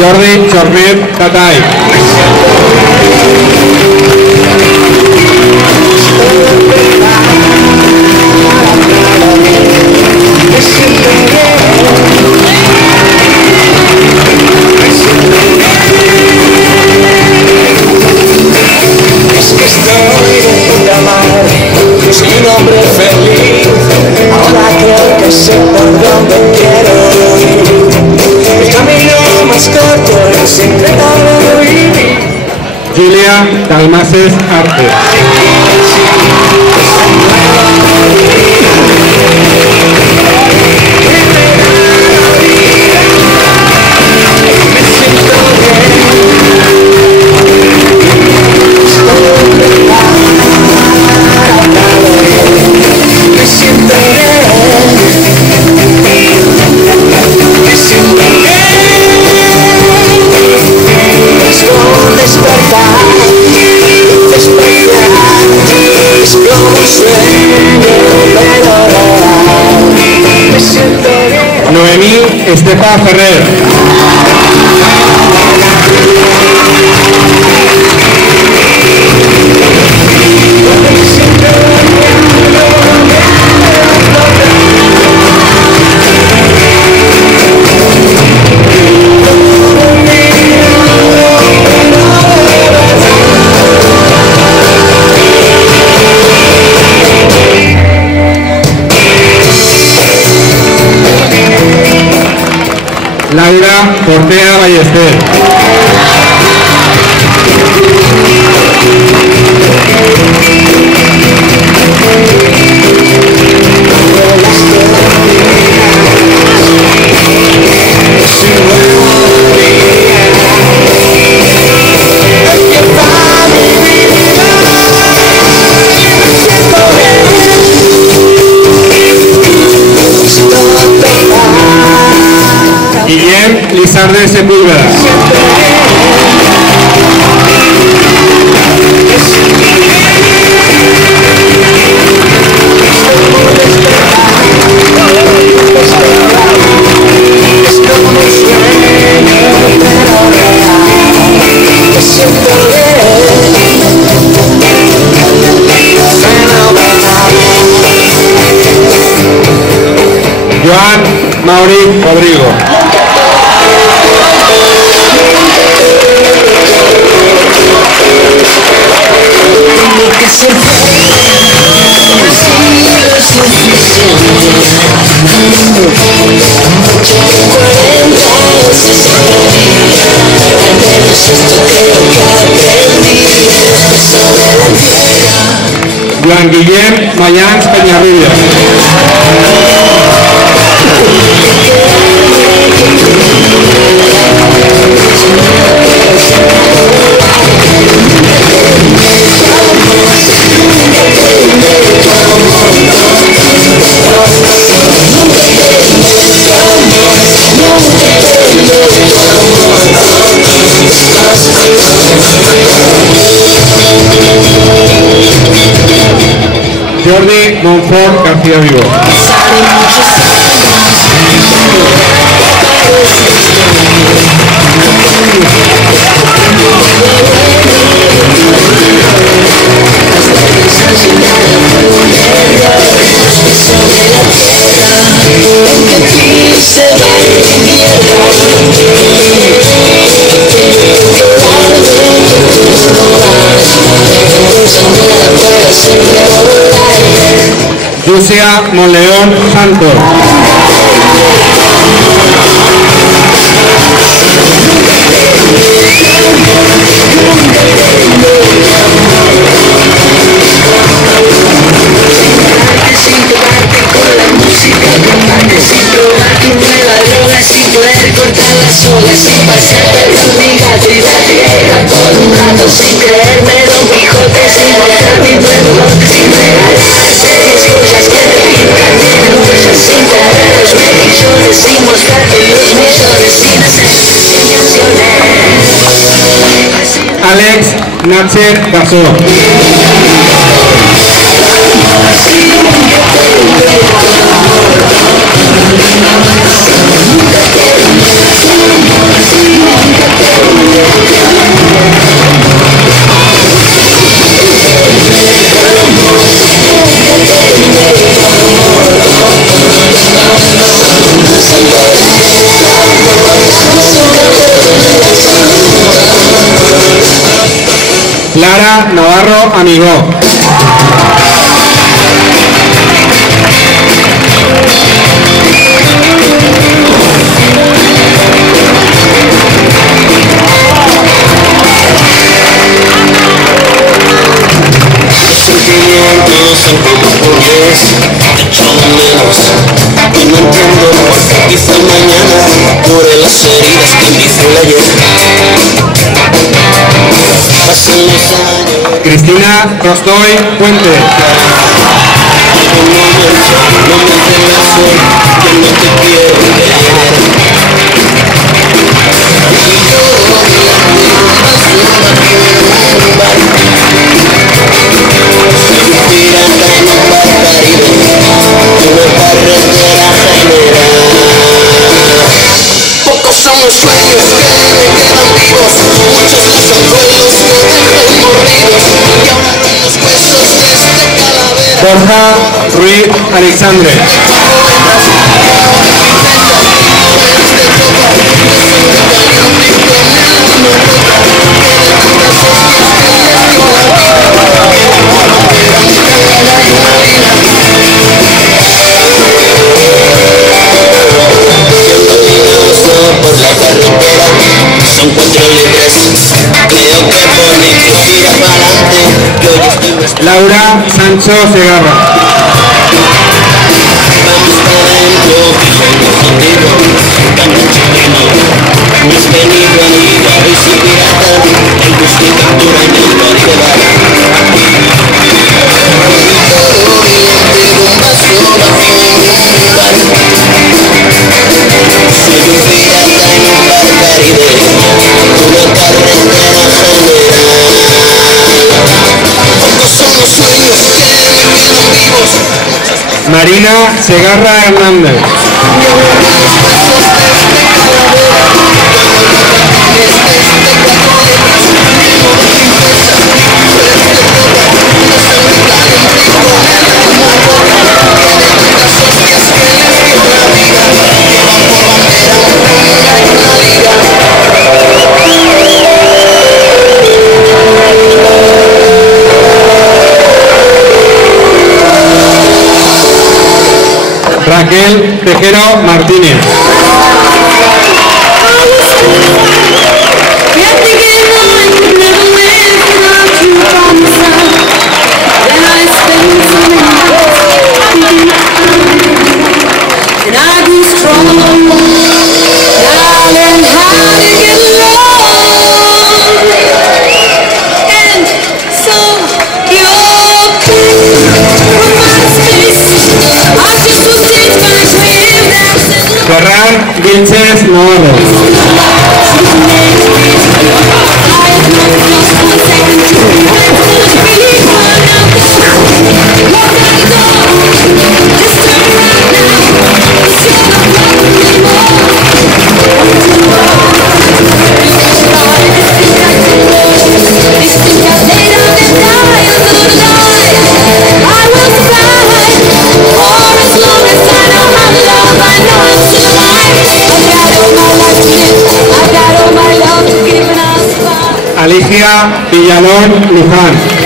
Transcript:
Jordi Chornet Tatay. Soy un hombre feliz, ahora creo que sé por dónde quiero ir. El camino más corto, el secreto de vivir. Julia Dalmases Arte. Noemí Estefa Ferrer. Laura Portea Ballester. Guillem Lizarde Sepúlveda. Joan Mauri Rodrigo. Juan Guillem Mayans Peñarrubia. Jordi Monfort García Vivo. Lucia Monleón Santos. Alex Natcher Gasó. Lara Navarro Amigó. Son pocos porque te echo de menos y no entiendo por qué quizá mañana cure las heridas que me hizo el ayer. Pasan los años. Cristina Rostoy Puente. Algo no me hace que no te quiero querer. Y yo pocos son los sueños que me quedan vivos, muchos los anzuelos que dejé mordidos, y ahora los huesos de este calavera. Borja Ruiz Alexandre. Por la carretera son 4 libres, creo que pone que gira para adelante, yo ya estoy más Laura Sancho Segarra. vamos para adentro, vivimos contigo, cambio chileno, no has venido amigo, y soy pirata, el busca y captura en el mar de bar. Un vaso vacío en un bar. Soy un pirata en un bar Caribe, una carretera general. Pocos son los sueños que me quedan vivos. Marina Segarra Hernández. Raquel Tejero Martínez. Ferran Vilches Navarro. Alicia Villalón Luján.